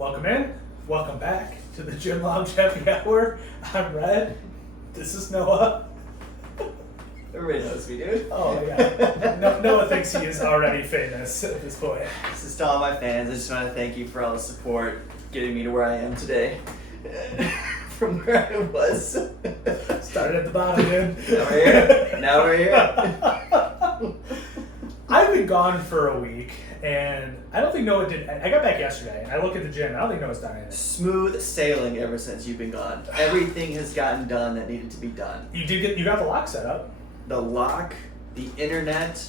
Welcome in. Welcome back to the Gym Lounge Happy Hour. I'm Red. This is Noah. Everybody knows me, dude. Oh, yeah. Noah thinks he is already famous at this point. This is to all my fans. I just want to thank you for all the support, getting me to where I am today. From where I was. Started at the bottom, dude. Now we're here. I've been gone for a week, and I don't think Noah did. I got back yesterday, and I look at the gym, and I don't think Noah's done anything. Smooth sailing ever since you've been gone. Everything has gotten done that needed to be done. You got the lock set up. The lock, the internet,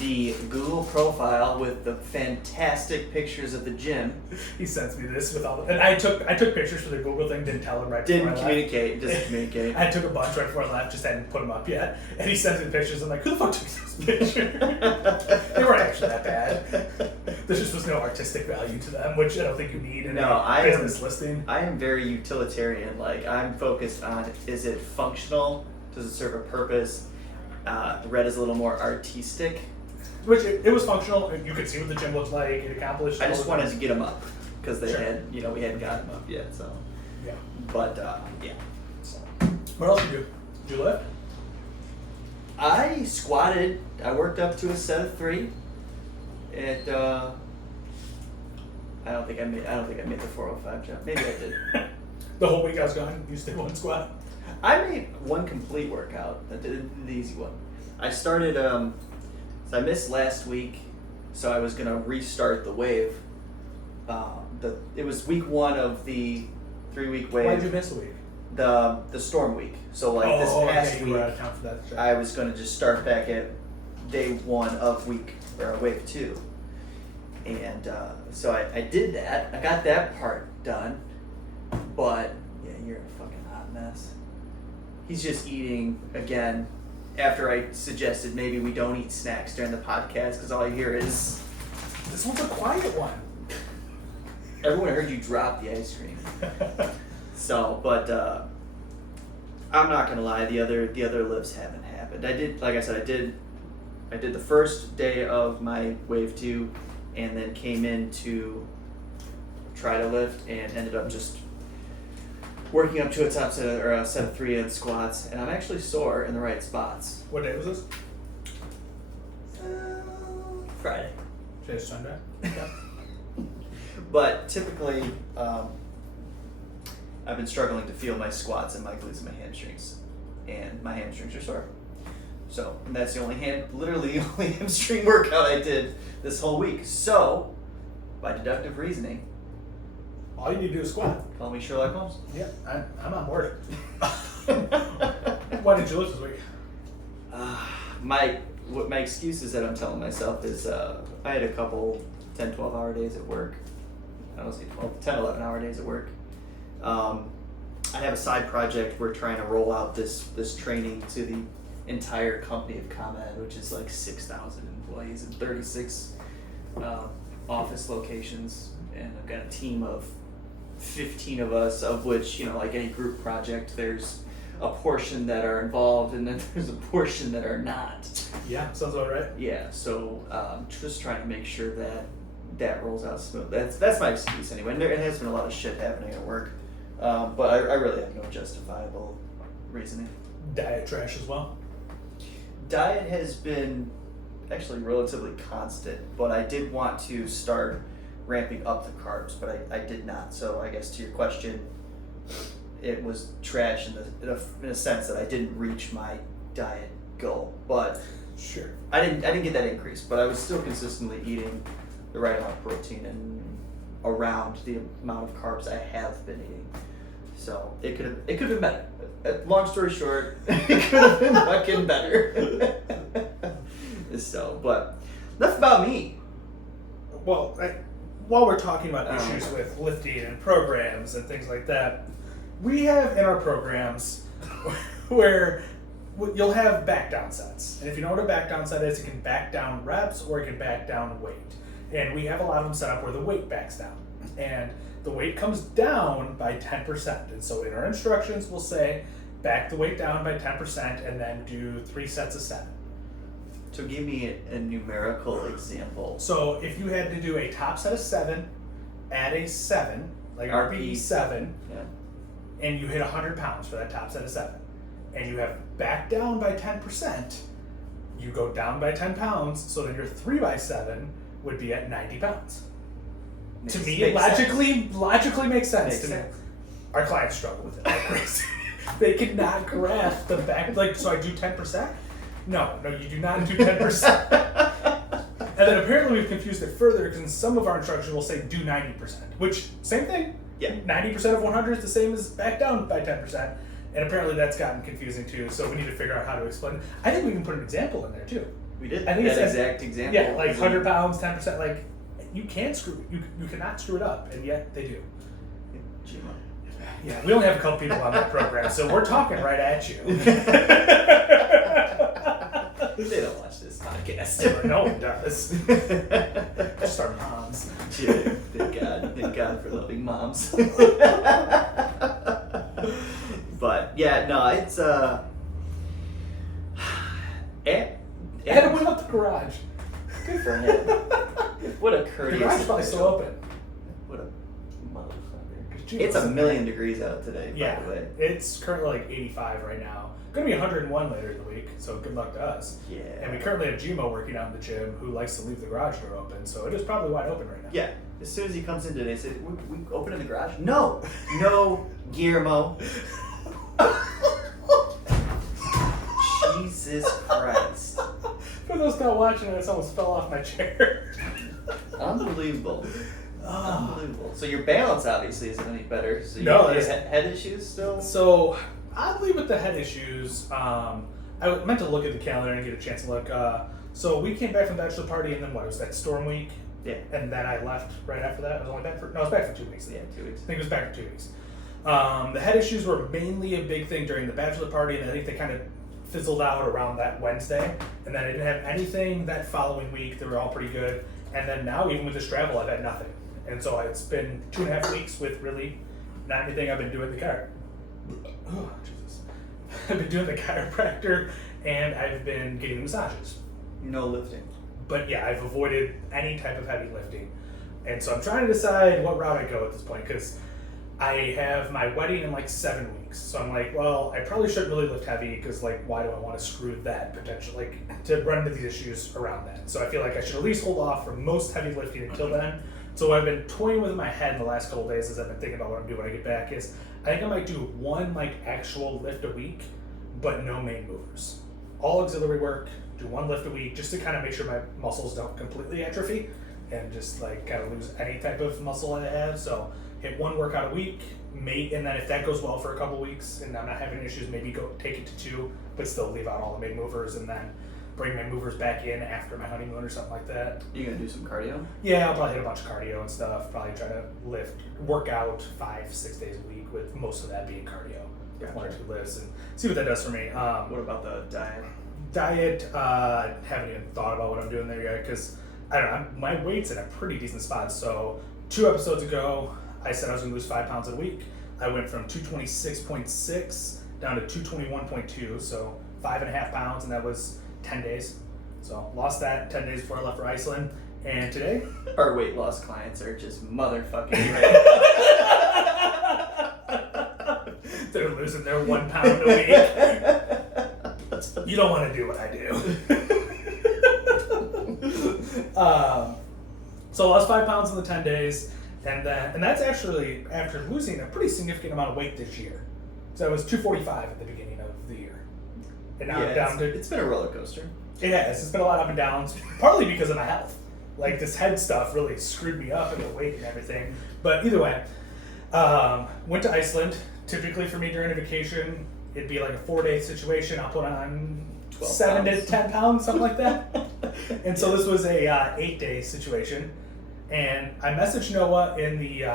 the Google profile with the fantastic pictures of the gym. He sends me this with all the, and I took pictures for the Google thing. Didn't tell him right before I left. Doesn't communicate. I took a bunch right before I left. Just hadn't put them up yet. And he sends me the pictures. I'm like, who the fuck took this picture? They weren't actually that bad. There just was no artistic value to them, which I don't think you need in a business listing. I am very utilitarian. Like, I'm focused on, is it functional? Does it serve a purpose? The red is a little more artistic. Which it was functional. You could see what the gym looked like. It accomplished. I just wanted to get them up because they Sure. had, we hadn't gotten them up yet. So, Yeah. but yeah. So. What else did you do? Did you lift? I squatted. I worked up to a set of 3. And I don't think I made the 405 jump. Maybe I did. The whole week I was gone, you did one squat. I made one complete workout. I did the easy one. I started. So I missed last week, so I was gonna restart the wave. It was week 1 of the 3-week wave. Why did you miss a week? The storm week. So this past okay, week, you were out of town for that. Sure. I was gonna just start back at day 1 of wave 2, and so I did that. I got that part done, but yeah, you're a fucking hot mess. He's just eating again. After I suggested maybe we don't eat snacks during the podcast because all I hear is... This one's a quiet one. Everyone heard you drop the ice cream. So, but I'm not gonna lie, the other lifts haven't happened. I did the first day of my wave 2 and then came in to try to lift and ended up just working up to a top set or a set of 3 in squats, and I'm actually sore in the right spots. What day was this? Friday. Today's Sunday. Okay. But typically, I've been struggling to feel my squats and my glutes and my hamstrings, and my hamstrings are sore. So, and that's the only literally the only hamstring workout I did this whole week. So, by deductive reasoning, All you need to do is squat. call me Sherlock Holmes. Yeah, I'm on board. Why did you lift this week? My excuses that I'm telling myself is I had a couple 10, 12 hour days at work. I don't say 12, 10, 11 hour days at work. I have a side project. We're trying to roll out this training to the entire company of ComEd, which is like 6,000 employees and 36 office locations. And I've got a team of 15 of us, of which, like any group project, there's a portion that are involved and then there's a portion that are not. Yeah, sounds about right. Yeah, so just trying to make sure that rolls out smooth. That's my excuse anyway. And there has been a lot of shit happening at work, but I really have no justifiable reasoning. Diet trash as well. Diet has been actually relatively constant, but I did want to start ramping up the carbs, but I did not. So I guess to your question, it was trash in a sense that I didn't reach my diet goal. But Sure. I didn't get that increase, but I was still consistently eating the right amount of protein and around the amount of carbs I have been eating. So it could have been better. Long story short, it could have been fucking better. So, but enough about me. Well, while we're talking about issues with lifting and programs and things like that, we have in our programs where you'll have back down sets. And if you know what a back down set is, it can back down reps or it can back down weight. And we have a lot of them set up where the weight backs down. And the weight comes down by 10%. And so in our instructions, we'll say back the weight down by 10% and then do 3 sets of 7. So give me a numerical example. So if you had to do a top set of 7 at a 7, like RPE 7, and you hit 100 pounds for that top set of 7, and you have back down by 10%, you go down by 10 pounds, so then your 3x7 would be at 90 pounds. To me, it logically makes sense to me. Our clients struggle with it like crazy. They cannot grasp the back, like, so I do 10%? No, you do not do 10%. And then apparently we've confused it further because some of our instructors will say do 90%, which, same thing. Yeah. 90% of 100 is the same as back down by 10%. And apparently that's gotten confusing too, so we need to figure out how to explain it. I think we can put an example in there too. We did. I think that it's exact example. Yeah, like 100 pounds, 10%, like, you can't screw it. You cannot screw it up, and yet they do. Yeah, we only have a couple people on that program, so we're talking right at you. They don't watch this podcast. No one does. Just our moms. Yeah, thank God for loving moms. But yeah, no, it's Adam went up the garage. Good for him. What a courteous. The garage probably still open. What a motherfucker. Gee, It's 1,000,000 degrees out today, by the way. It's currently like 85 right now. Gonna be 101 later in the week, so good luck to us. Yeah. And we currently have Gmo working out in the gym who likes to leave the garage door open, so it is probably wide open right now. Yeah. As soon as he comes in today, he said, we open in the garage? No, Guillermo. Jesus Christ. For those not watching, I just almost fell off my chair. Unbelievable. Unbelievable. So your balance obviously isn't any better. So you have head issues still? So oddly with the head issues, I meant to look at the calendar and get a chance to look. So we came back from the bachelor party, and then what? It was that storm week? Yeah. And then I left right after that. I was only back for, I was back for 2 weeks. Yeah, 2 weeks. I think it was back for 2 weeks. The head issues were mainly a big thing during the bachelor party, and I think they kind of fizzled out around that Wednesday. And then I didn't have anything that following week. They were all pretty good. And then now, even with this travel, I've had nothing. And so it's been 2.5 weeks with really not anything. I've been doing oh, Jesus. I've been doing the chiropractor, and I've been getting massages. No lifting. But yeah, I've avoided any type of heavy lifting. And so I'm trying to decide what route I go at this point, because I have my wedding in like 7 weeks. So I'm like, well, I probably shouldn't really lift heavy, because like, why do I want to screw that potentially, like, to run into these issues around that? So I feel like I should at least hold off from most heavy lifting until then. So what I've been toying with in my head in the last couple of days as I've been thinking about what I'm doing when I get back is, I think I might do one like actual lift a week, but no main movers. All auxiliary work, do one lift a week, just to kind of make sure my muscles don't completely atrophy and just like kind of lose any type of muscle that I have. So hit one workout a week, and then if that goes well for a couple weeks and I'm not having issues, maybe go take it to 2, but still leave out all the main movers, and then bring my movers back in after my honeymoon or something like that. You gonna do some cardio? Yeah, I'll probably hit a bunch of cardio and stuff. Probably try to work out 5-6 days a week, with most of that being cardio. Gotcha. 1 or 2 lifts, and see what that does for me. What about the diet? Haven't even thought about what I'm doing there yet, because I don't know, my weight's in a pretty decent spot. So 2 episodes ago, I said I was gonna lose 5 pounds a week. I went from 226.6 down to 221.2, so 5.5 pounds, and that was 10 days. So lost that 10 days before I left for Iceland. And today, our weight loss clients are just motherfucking great. They're losing their 1 pound a week. You don't want to do what I do. So I lost 5 pounds in the 10 days, and that's actually after losing a pretty significant amount of weight this year. So I was 245 at the beginning of the year, and now I'm down to. It's been a roller coaster. It has. It's been a lot of up and downs, partly because of my health. Like, this head stuff really screwed me up, and the weight and everything. But either way, went to Iceland. Typically for me during a vacation, it'd be like a 4-day situation. I'll put on 7 to 10 pounds, something like that. And so this was a 8-day situation. And I messaged Noah in the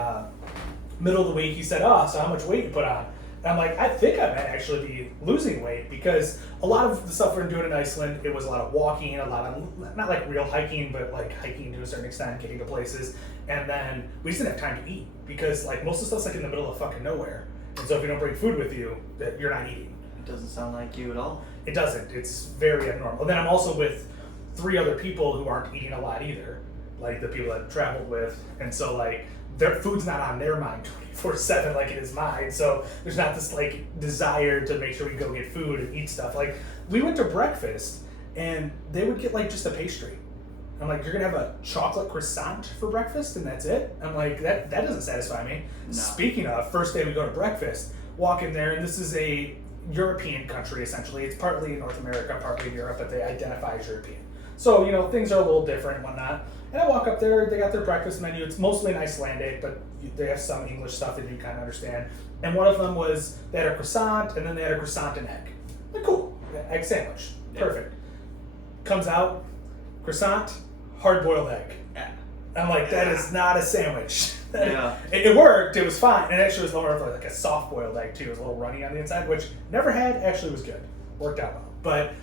middle of the week. He said, so how much weight you put on? And I'm like, I think I might actually be losing weight, because a lot of the stuff we're doing in Iceland, it was a lot of walking, a lot of, not like real hiking, but like hiking to a certain extent, getting to places. And then we just didn't have time to eat, because like most of the stuff's like in the middle of fucking nowhere. And so if you don't bring food with you, that you're not eating. It doesn't sound like you at all. It doesn't. It's very abnormal. And then I'm also with 3 other people who aren't eating a lot either, like the people I've traveled with. And so like their food's not on their mind 24/7 like it is mine. So there's not this like desire to make sure we go get food and eat stuff. Like we went to breakfast and they would get like just a pastry. I'm like, you're gonna have a chocolate croissant for breakfast and that's it? I'm like, that doesn't satisfy me. No. Speaking of, first day we go to breakfast, walk in there, and this is a European country essentially. It's partly in North America, partly in Europe, but they identify as European. So, things are a little different and whatnot. And I walk up there, they got their breakfast menu. It's mostly in Icelandic, but they have some English stuff that you kind of understand. And one of them was, they had a croissant, and then they had a croissant and egg. Like, cool, egg sandwich, perfect. Comes out, croissant, hard-boiled egg. Yeah. I'm like, that is not a sandwich. Yeah. It worked, it was fine. And actually it was more of like a soft-boiled egg too. It was a little runny on the inside, which never had, actually was good. Worked out well. But,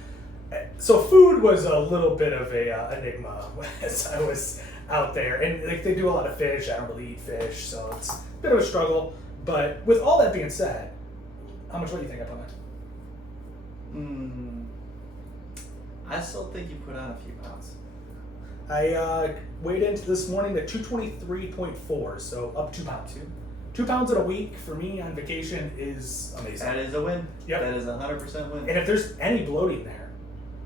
so food was a little bit of a enigma as I was out there. And like they do a lot of fish, I don't really eat fish, so it's a bit of a struggle. But with all that being said, how much weight do you think I put on? I still think you put on a few pounds. I weighed into this morning at 223.4, so up 2 pounds. 2 pounds in a week for me on vacation is amazing. That is a win. Yep. That is 100% win. And if there's any bloating there,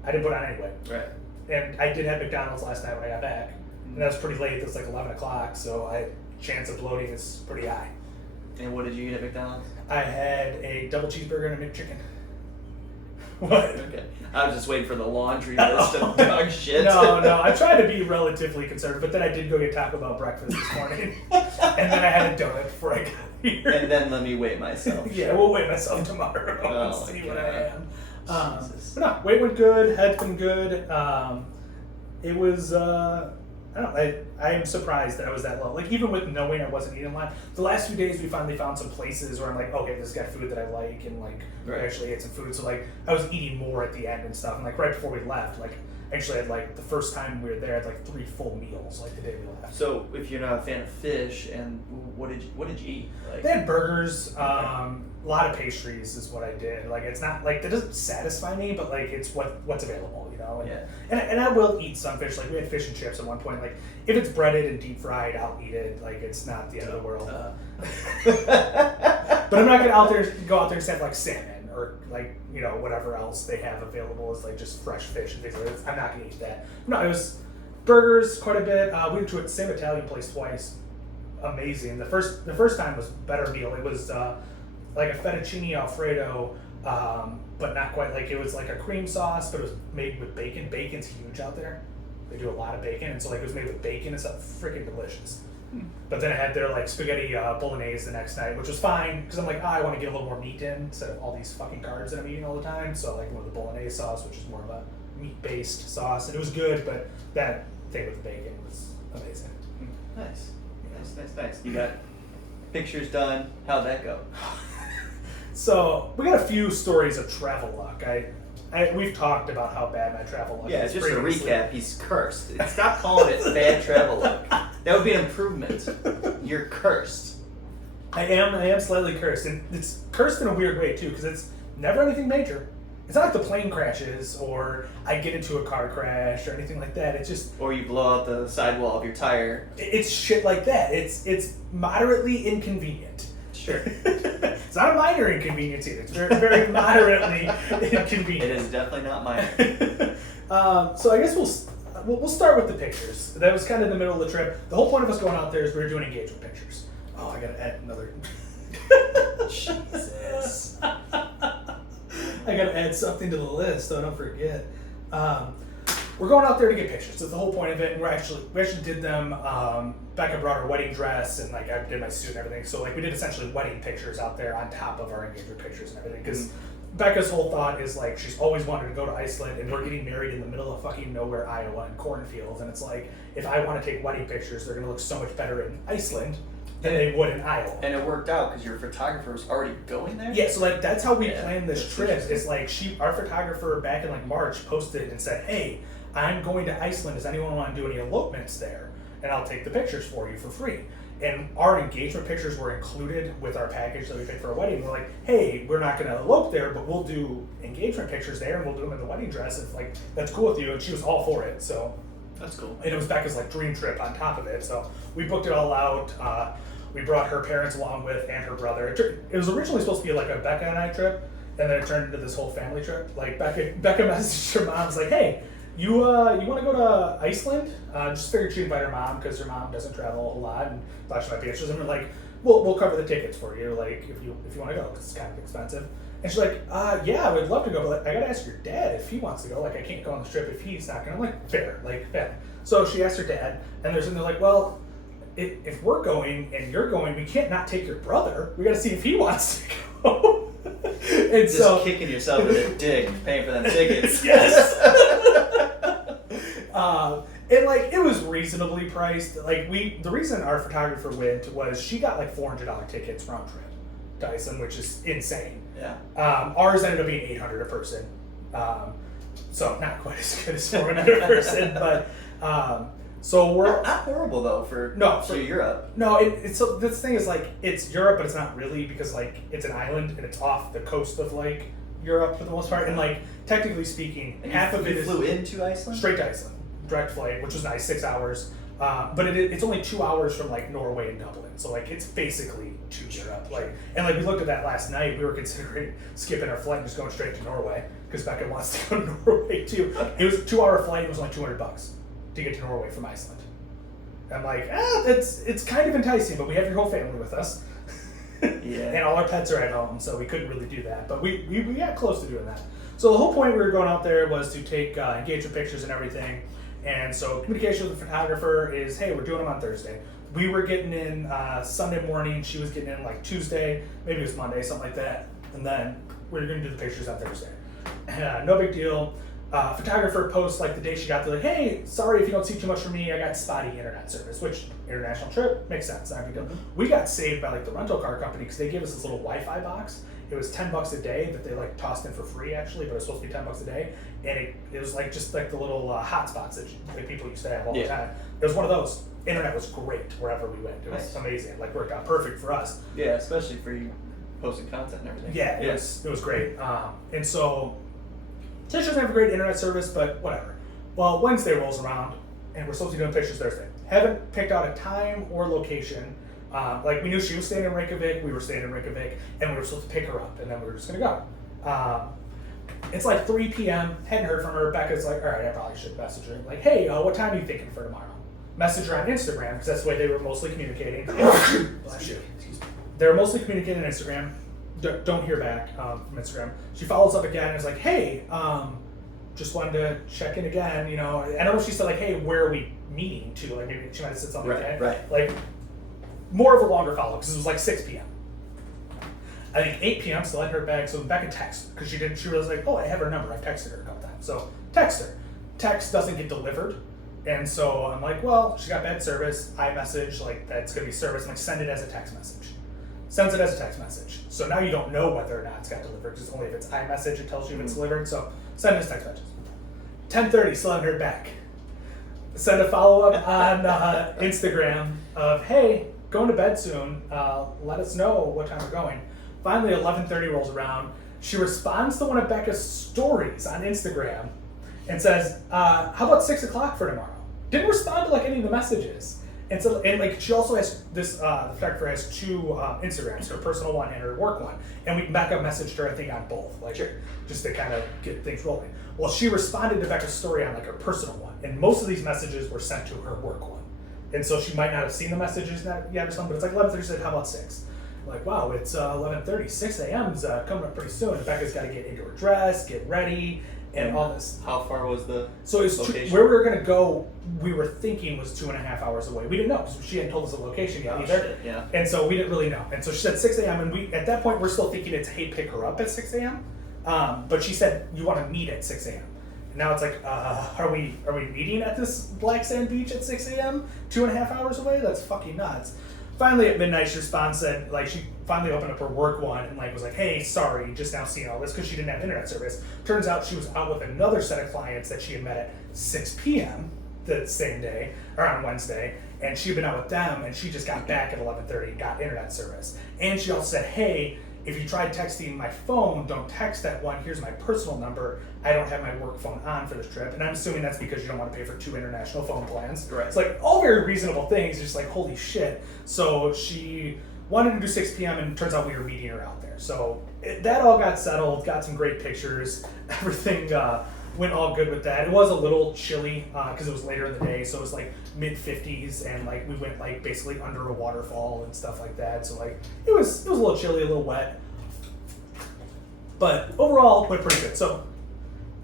I didn't put on any weight. Right. And I did have McDonald's last night when I got back. And that was pretty late. It was like 11 o'clock, so chance of bloating is pretty high. And what did you get at McDonald's? I had a double cheeseburger and a McChicken. What? Okay. I was just waiting for the laundry list of dog shit. No, I tried to be relatively conservative, but then I did go get Taco Bell breakfast this morning. And then I had a donut before I got here. And then let me weigh myself. Yeah, we'll weigh myself tomorrow and Oh see my what God. I am. Jesus. But no, weight went good, head's been good. It was, I don't know, I am surprised that I was that low. Like, even with knowing I wasn't eating a lot, the last few days we finally found some places where I'm like, okay, this has got food that I like, and like, Right. I actually ate some food. So like, I was eating more at the end and stuff. And like, right before we left, like, actually I had like, the first time we were there, I had like 3 full meals, like the day we left. So, if you're not a fan of fish, and what did you eat? Like, They had burgers, a lot of pastries is what I did. Like, it's not like that doesn't satisfy me, but like it's what's available, And, Yeah. and I will eat some fish. Like we had fish and chips at one point. Like if it's breaded and deep fried, I'll eat it. Like it's not the end of the world. But I'm not gonna go out there and have like salmon or like whatever else they have available is like just fresh fish and things like that. I'm not gonna eat that. No, it was burgers quite a bit. We went to the same Italian place twice. Amazing. The first time was a better meal. It was like a fettuccine alfredo, but not quite. Like it was like a cream sauce, but it was made with bacon. Bacon's huge out there. They do a lot of bacon, and so like it was made with bacon. It's freaking delicious. But then I had their like spaghetti bolognese the next night, which was fine because I'm like, I want to get a little more meat in instead of all these fucking carbs that I'm eating all the time. So like with the bolognese sauce, which is more of a meat-based sauce, and it was good. But that thing with the bacon was amazing. Nice. Nice. You got pictures done. How'd that go? So we got a few stories of travel luck. We've talked about how bad my travel luck Yeah, is. just to previously. recap, he's cursed. Stop calling it bad travel luck. That would be an improvement. You're cursed. I am slightly cursed, and it's cursed in a weird way too, because it's never anything major. It's not like the plane crashes or I get into a car crash or anything like that. It's just Or you blow out the sidewall of your tire. it's shit like that. It's moderately inconvenient. Sure. It's not a minor inconvenience either. It's very, very moderately inconvenient. It is definitely not mine. So I guess we'll start with the pictures. That was kind of the middle of the trip. The whole point of us going out there is we were doing engagement pictures. Oh, I gotta add another. Jesus. I gotta add something to the list so I don't forget. We're going out there to get pictures. That's the whole point of it. And we actually did them. Becca brought her wedding dress, and like I did my suit and everything. So like we did essentially wedding pictures out there on top of our engagement pictures and everything. Because Becca's whole thought is like she's always wanted to go to Iceland, and we're getting married in the middle of fucking nowhere, Iowa, in cornfields. And it's like if I want to take wedding pictures, they're gonna look so much better in Iceland than they would in Iowa. And it worked out because your photographer was already going there? Yeah, so like that's how we planned this that's trip. interesting. Is like our photographer back in like March posted and said, "Hey, I'm going to Iceland. Does anyone want to do any elopements there? And I'll take the pictures for you for free." And our engagement pictures were included with our package that we picked for our wedding. We're like, "Hey, we're not going to elope there, but we'll do engagement pictures there, and we'll do them in the wedding dress if like that's cool with you." And she was all for it. So That's cool. And it was Becca's like dream trip on top of it. So we booked it all out. We brought her parents along with and her brother. It was originally supposed to be like a Becca and I trip, and then it turned into this whole family trip. Like Becca messaged her mom, was like, "Hey, you want to go to Iceland?" Just figured she'd invite her mom because her mom doesn't travel a whole lot and thought she might be interested. And we're like, we'll cover the tickets for you, like if you want to go, because it's kind of expensive. And she's like, yeah, I would love to go, but I gotta ask your dad if he wants to go. Like, I can't go on this trip if he's not gonna. I'm like, fair. So she asked her dad, and they're like, well, if we're going and you're going, we can't not take your brother. We gotta see if he wants to go. And just so kicking yourself in the dick, paying for them tickets. Yes. And like it was reasonably priced. Like the reason our photographer went was she got like $400 tickets round trip to Iceland, which is insane. Yeah. Ours ended up being $800 a person, so not quite as good as $400 a person, but so we're not horrible though for Europe. No, it's so this thing is like it's Europe, but it's not really because like it's an island and it's off the coast of like Europe for the most part, and like technically speaking, and half of it is flew into Iceland, straight to Iceland, direct flight, which was nice, 6 hours. But it's only 2 hours from like Norway and Dublin, so like it's basically to Europe. Like, and like we looked at that last night. We were considering skipping our flight and just going straight to Norway because Becca wants to go to Norway too. It was a 2 hour flight. It was only $200 to get to Norway from Iceland. I'm like, it's kind of enticing, but we have your whole family with us. Yeah. And all our pets are at home, so we couldn't really do that. But we got close to doing that. So the whole point we were going out there was to take engagement pictures and everything. And so communication with the photographer is, hey, we're doing them on Thursday. We were getting in Sunday morning. She was getting in like Tuesday, maybe it was Monday, something like that. And then we were going to do the pictures on Thursday. No big deal. Photographer posts like the day she got there, like, hey, sorry if you don't see too much from me. I got spotty internet service, which international trip makes sense. Not a big deal. We got saved by like the rental car company because they gave us this little Wi-Fi box. It was $10 a day that they like tossed in for free actually, but it was supposed to be $10 a day, and it was like just like the little hotspots that like people used to have all the time. It was one of those. Internet was great wherever we went. It was amazing. Like worked out perfect for us. Yeah, especially for you posting content and everything. Yeah, it was great. And so she doesn't have a great internet service, but whatever. Well, Wednesday rolls around, and we're supposed to be doing pictures Thursday. Haven't picked out a time or location. Like we knew she was staying in Reykjavik, we were staying in Reykjavik, and we were supposed to pick her up, and then we were just gonna go. It's like 3 p.m. Hadn't heard from her. Becca's like, all right, I probably should message her. Like, hey, what time are you thinking for tomorrow? Message her on Instagram because that's the way they were mostly communicating. Bless you. They were mostly communicating on Instagram. Don't hear back from Instagram. She follows up again and is like, hey, just wanted to check in again. You know, I don't know if she said like, hey, where are we meeting to? Like maybe she might have said something like that. Right. Like more of a longer follow because it was like 6 p.m. I think 8 p.m. still hadn't heard back. So Becca texted because she was like, oh, I have her number. I've texted her a couple times. So text her. Text doesn't get delivered. And so I'm like, well, she got bad service. iMessage, like that's gonna be service. I'm like, send it as a text message. Sends it as a text message. So now you don't know whether or not it's got delivered, because only if it's iMessage it tells you if it's delivered. So send it as text message. 10:30, still haven't heard back. Send a follow-up on Instagram of, hey, going to bed soon. Let us know what time we're going. Finally, 11:30 rolls around. She responds to one of Becca's stories on Instagram and says, how about 6 o'clock for tomorrow? Didn't respond to like any of the messages. And so, and like she also has this, the photographer has two Instagrams, her personal one and her work one. And we Becca messaged her, I think, on both, like just to kind of get things rolling. Well, she responded to Becca's story on like her personal one, and most of these messages were sent to her work one. And so she might not have seen the messages yet or something, but it's like 11:30. She said, how about 6? I'm like, wow, it's 11:30. 6 a.m.'s coming up pretty soon. And Becca's got to get into her dress, get ready, and all this. How far was the So it's where we were going to go, we were thinking was 2.5 hours away. We didn't know, because she hadn't told us the location yet either. Shit, yeah. And so we didn't really know. And so she said 6 a.m. And we at that point, we're still thinking it's, hey, pick her up at 6 a.m. But she said, you want to meet at 6 a.m. And now it's like, are we meeting at this black sand beach at 6 a.m.? 2.5 hours away? That's fucking nuts. Finally at midnight, she responds, said, like, she finally opened up her work one and like was like, hey, sorry, just now seeing all this, because she didn't have internet service. Turns out she was out with another set of clients that she had met at 6 p.m. the same day, or on Wednesday, and she had been out with them, and she just got back at 11:30 and got internet service. And she also said, hey, if you try texting my phone, don't text that one. Here's my personal number. I don't have my work phone on for this trip. And I'm assuming that's because you don't want to pay for 2 international phone plans. Right. It's like all very reasonable things, just like, holy shit. So she wanted to do 6 p.m. and it turns out we were meeting her out there. So that all got settled, got some great pictures. Everything went all good with that. It was a little chilly because it was later in the day, so it was like mid-50s, and like we went like basically under a waterfall and stuff like that. So like it was a little chilly, a little wet, but overall went pretty good. So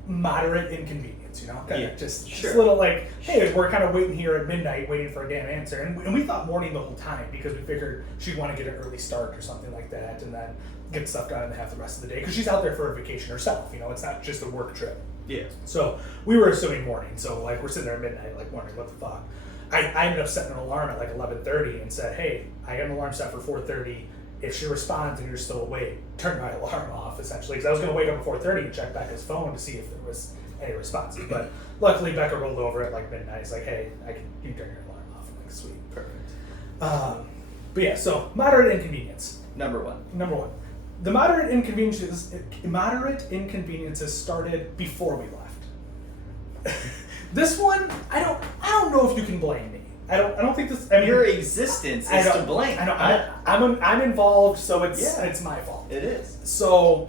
moderate inconvenience, you know, kind of just a little like, hey, we're kind of waiting here at midnight, waiting for a damn answer, and we thought morning the whole time because we figured she'd want to get an early start or something like that, and then get stuff done and have the rest of the day because she's out there for a vacation herself. You know, it's not just a work trip. Yeah. So we were assuming morning. So like we're sitting there at midnight, like wondering what the fuck. I ended up setting an alarm at like 11:30 and said, hey, I got an alarm set for 4:30. If she responds and you're still awake, turn my alarm off essentially, because I was going to wake up at 4:30 and check back his phone to see if there was any responses. But luckily Becca rolled over at like midnight. It's like, hey, you can turn your alarm off. I'm like, sweet, perfect. But yeah, so moderate inconvenience. Number one. The moderate inconveniences started before we left. This one, I don't know if you can blame me. I don't think this. I mean, your existence is to blame. I know. I'm involved, so it's my fault. It is. So,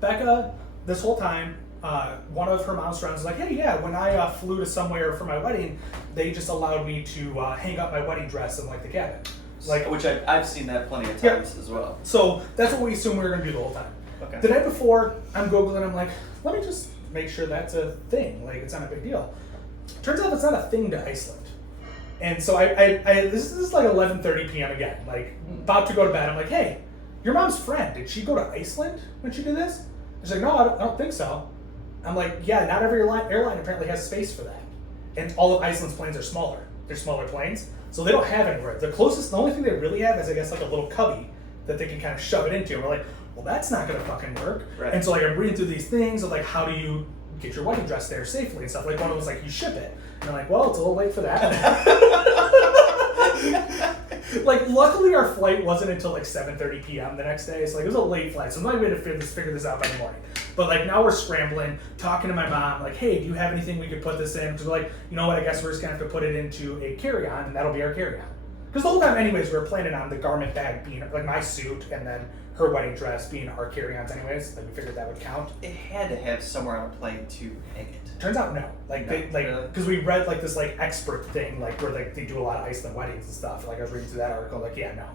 Becca, this whole time, one of her mom's friends was like, hey, yeah, when I flew to somewhere for my wedding, they just allowed me to hang up my wedding dress in like the cabin. Like, which I've seen that plenty of times as well. So that's what we assumed we were going to do the whole time. Okay. The night before, I'm Googling, I'm like, let me just make sure that's a thing. Like, it's not a big deal. Turns out it's not a thing to Iceland. And so this is like 11:30 p.m. again, like about to go to bed. I'm like, hey, your mom's friend, did she go to Iceland when she did this? She's like, no, I don't think so. I'm like, yeah, not every airline apparently has space for that. And all of Iceland's planes are smaller. They're smaller planes. So they don't have anywhere. The only thing they really have is, I guess, like a little cubby that they can kind of shove it into. And we're like, well, that's not going to fucking work. Right. And so like I'm reading through these things of like, how do you get your wedding dress there safely and stuff. Like one of them was like, you ship it. And I'm like, well, it's a little late for that. Like, luckily our flight wasn't until like 7:30 p.m. the next day. So like it was a late flight. So I'm not going to figure this out by the morning. But like now we're scrambling, talking to my mom, like, hey, do you have anything we could put this in? Because we're like, you know what, I guess we're just going to have to put it into a carry-on, and that'll be our carry-on. Because the whole time anyways, we were planning on the garment bag being, like my suit, and then her wedding dress being our carry-ons anyways. Like we figured that would count. It had to have somewhere on a plane to hang it. Turns out no. Like, No, they, like, really? because we read like this like expert thing, like where like they do a lot of Iceland weddings and stuff. Like I was reading through that article, like, yeah, no.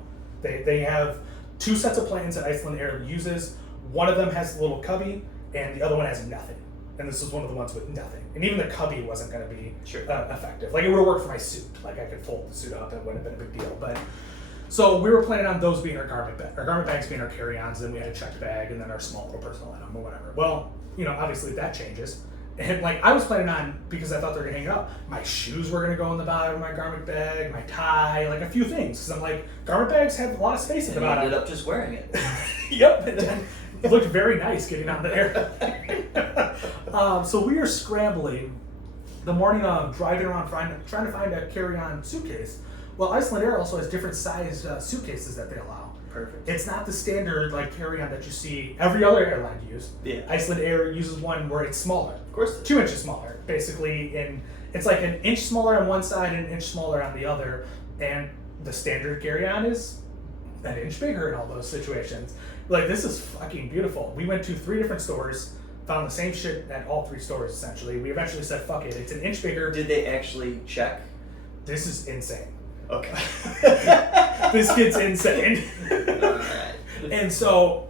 They have 2 sets of planes that Iceland Air uses. One of them has a little cubby, and the other one has nothing. And this was one of the ones with nothing. And even the cubby wasn't going to be effective. Like, it would have worked for my suit. Like, I could fold the suit up. It wouldn't have been a big deal. But so we were planning on those being our garment bag. Our garment bags being our carry-ons. Then we had a checked bag, and then our small little personal item or whatever. Well, you know, obviously that changes. And like I was planning on, because I thought they were gonna hang it up, my shoes were gonna go in the bottom of my garment bag, my tie, like a few things. Because I'm like, garment bags have a lot of space at the bottom. You ended up just wearing it. Yep. It looked very nice getting on the air. So we are scrambling the morning of driving around trying to find a carry-on suitcase. Well, Iceland Air also has different sized suitcases that they allow. Perfect. It's not the standard like carry-on that you see every other airline use. Yeah. Iceland Air uses one where it's smaller. Of course. 2 inches smaller, basically. And it's like an inch smaller on one side and an inch smaller on the other. And the standard carry-on is an inch bigger in all those situations. Like, this is fucking beautiful. We went to 3 different stores, found the same shit at all 3 stores, essentially. We eventually said, fuck it, it's an inch bigger. Did they actually check? This is insane. Okay. This kid's insane. Alright. And so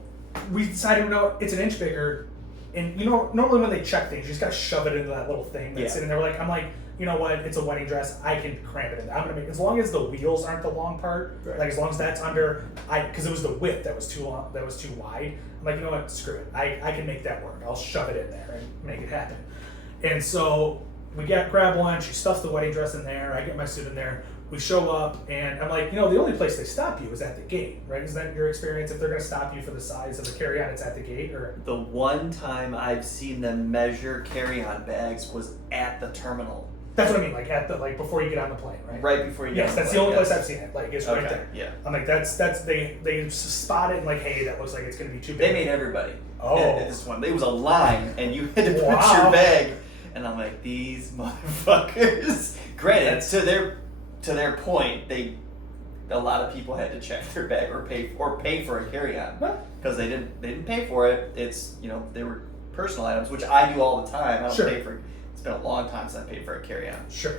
we decided, no, it's an inch bigger. And you know, normally when they check things, you just gotta shove it into that little thing that's sitting there. I'm like, you know what? It's a wedding dress. I can cram it in. I'm gonna make, as long as the wheels aren't the long part, like as long as that's under, because it was the width that was too long, that was too wide. I'm like, you know what? Screw it. I can make that work. I'll shove it in there and make it happen. And so we grab one. She stuffs the wedding dress in there. I get my suit in there. We show up, and I'm like, you know, the only place they stop you is at the gate, right? Is that your experience? If they're going to stop you for the size of the carry-on, it's at the gate, or? The one time I've seen them measure carry-on bags was at the terminal. That's what I mean, like at the before you get on the plane, right? Right before you get Yes, on the that's plane, the only place yes. I've seen it. Like it's right Okay, there. yeah. I'm like they spot it and like, hey, that looks like it's gonna be too big. They made everybody. Oh. At this one. There was a line, and you had to put Wow. your bag. And I'm like, these motherfuckers. Granted, to their point, a lot of people had to check their bag or pay for a carry-on because they didn't pay for it. It's they were personal items, which I do all the time. I don't Sure. pay for. It's been a long time since I paid for a carry-on. Sure.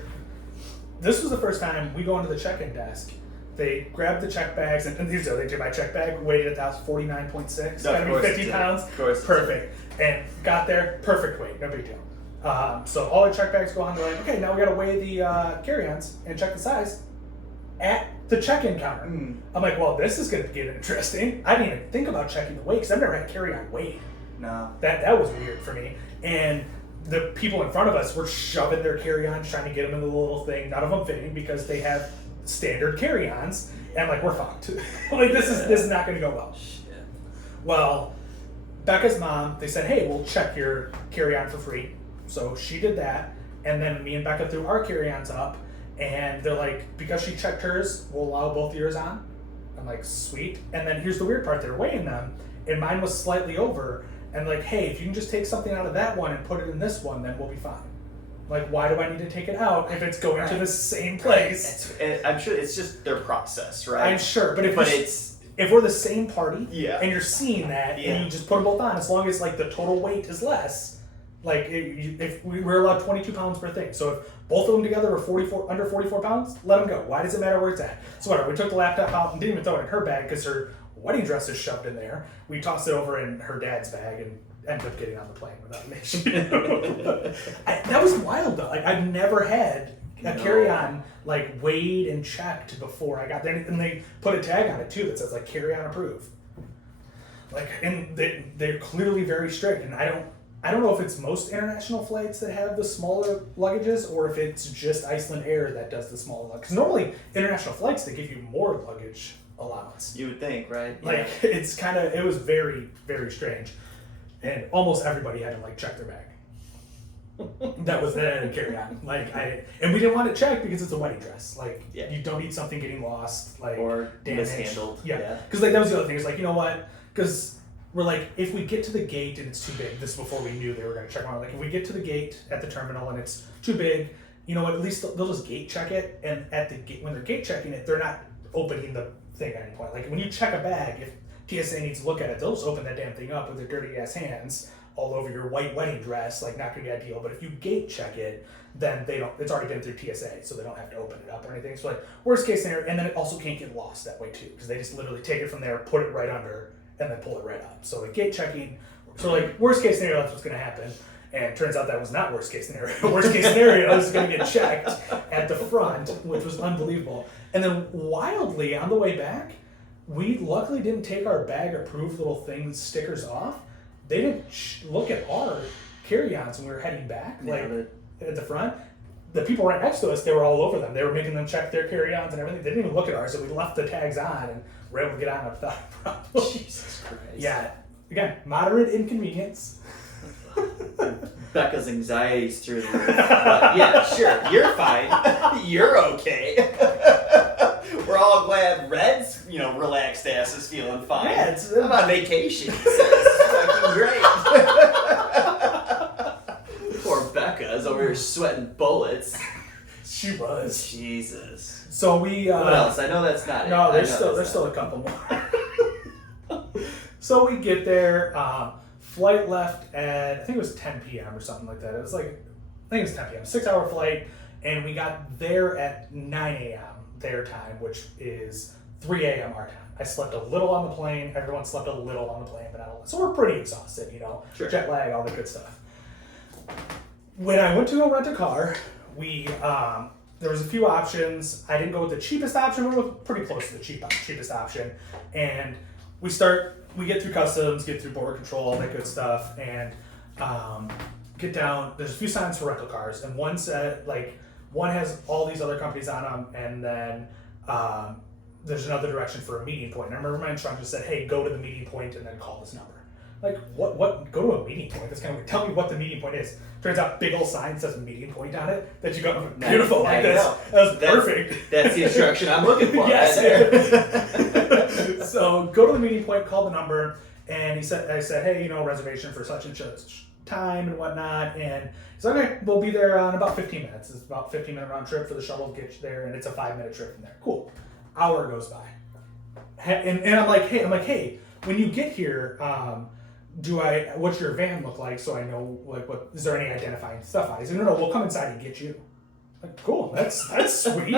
This was the first time we go into the check-in desk. They grabbed the check bags, and they did my check bag, weighed it at 49.6. No, Gotta be 50 pounds. Of course. Perfect. And got there, perfect weight, no big deal. So all our check bags go on. They're like, okay, now we gotta weigh the carry-ons and check the size at the check-in counter. I'm like, well, this is gonna get interesting. I didn't even think about checking the weight because I've never had carry-on weight. No. That was weird for me. And the people in front of us were shoving their carry-ons, trying to get them in the little thing. None of them fitting because they have standard carry-ons. And I'm like, we're fucked. Like this is not gonna go well. Shit. Well, Becca's mom, they said, hey, we'll check your carry-on for free. So she did that, and then me and Becca threw our carry-ons up, and they're like, because she checked hers, we'll allow both yours on. I'm like, sweet. And then here's the weird part, they're weighing them, and mine was slightly over, and like, hey, if you can just take something out of that one and put it in this one, then we'll be fine. Like, why do I need to take it out if it's going to the same place? I'm sure it's just their process, right? I'm sure, but if we're the same party, Yeah. and you're seeing that, Yeah. and you just put them both on, as long as like the total weight is less. Like if we were allowed 22 pounds per thing, so if both of them together were under 44 pounds, let them go. Why does it matter where it's at? So whatever. We took the laptop out and didn't even throw it in her bag because her wedding dress is shoved in there. We tossed it over in her dad's bag and ended up getting on the plane without an issue. That was wild though. Like I've never had a carry-on like weighed and checked before I got there, and they put a tag on it too that says like carry-on approved. Like, and they're clearly very strict, and I don't know if it's most international flights that have the smaller luggages or if it's just Iceland Air that does the smaller luggage. Because normally international flights, they give you more luggage allowance. You would think, right? Like it was very, very strange. And almost everybody had to like check their bag. That was the carry on. And we didn't want it checked because it's a wedding dress. Like you don't need something getting lost, like or damaged. mishandled. Yeah. Because like that was the other thing. It's like, you know what? Because we're like, if we get to the gate and it's too big, this is before we knew they were going to check on it. Like, if we get to the gate at the terminal and it's too big, you know what? At least they'll just gate check it. And at the gate, when they're gate checking it, they're not opening the thing at any point. Like, when you check a bag, if TSA needs to look at it, they'll just open that damn thing up with their dirty ass hands all over your white wedding dress. Like, not going to be ideal. But if you gate check it, then they don't. It's already been through TSA, so they don't have to open it up or anything. So, like, worst case scenario, and then it also can't get lost that way too, because they just literally take it from there, put it right under, and then pull it right up. So like gate checking, so like worst case scenario, that's what's gonna happen. And it turns out that was not worst case scenario. Worst case scenario is gonna get checked at the front, which was unbelievable. And then wildly on the way back, we luckily didn't take our bag approved little things, stickers off. They didn't look at our carry-ons when we were heading back, at the front. The people right next to us, they were all over them. They were making them check their carry-ons and everything. They didn't even look at ours, so we left the tags on and were able to get on without a problem. Jesus Christ. Yeah. Again, moderate inconvenience. Becca's anxiety's through the roof. But yeah, sure, you're fine. You're okay. We're all glad Red's, relaxed ass is feeling fine. Yeah, I'm on vacation. It's fucking great. Poor Becca is over here sweating bullets. She was. Jesus. So we. What else? I know that's not it. No, there's still a couple more. So we get there. Flight left at, I think it was 10 p.m. or something like that. It was like, I think it was 10 p.m. 6-hour flight, and we got there at 9 a.m. their time, which is 3 a.m. our time. I slept a little on the plane. Everyone slept a little on the plane, but not a lot. So we're pretty exhausted, Sure. Jet lag, all the good stuff. When I went to go rent a car, we there was a few options. I didn't go with the cheapest option, but we were pretty close to the cheapest option. And we get through customs, get through border control, all that good stuff, and get down. There's a few signs for rental cars, and one said, one has all these other companies on them, and then there's another direction for a meeting point. And I remember my instructor said, hey, go to the meeting point and then call this number. Like, what, go to a meeting point. That's kind of weird. Tell me what the meeting point is. Turns out big old sign says meeting point on it that you go, beautiful, like this. That was perfect. That's the instruction I'm looking for. Yes. So go to the meeting point, call the number, and I said, hey, reservation for such and such time and whatnot. And he's like, okay, we'll be there in about 15 minutes. It's about a 15-minute round trip for the shuttle to get you there, and it's a 5-minute trip from there. Cool. Hour goes by. And I'm like, hey, when you get here, what's your van look like so I know, like, what is there any identifying stuff on it? He said, no, we'll come inside and get you. Like, cool, that's sweet.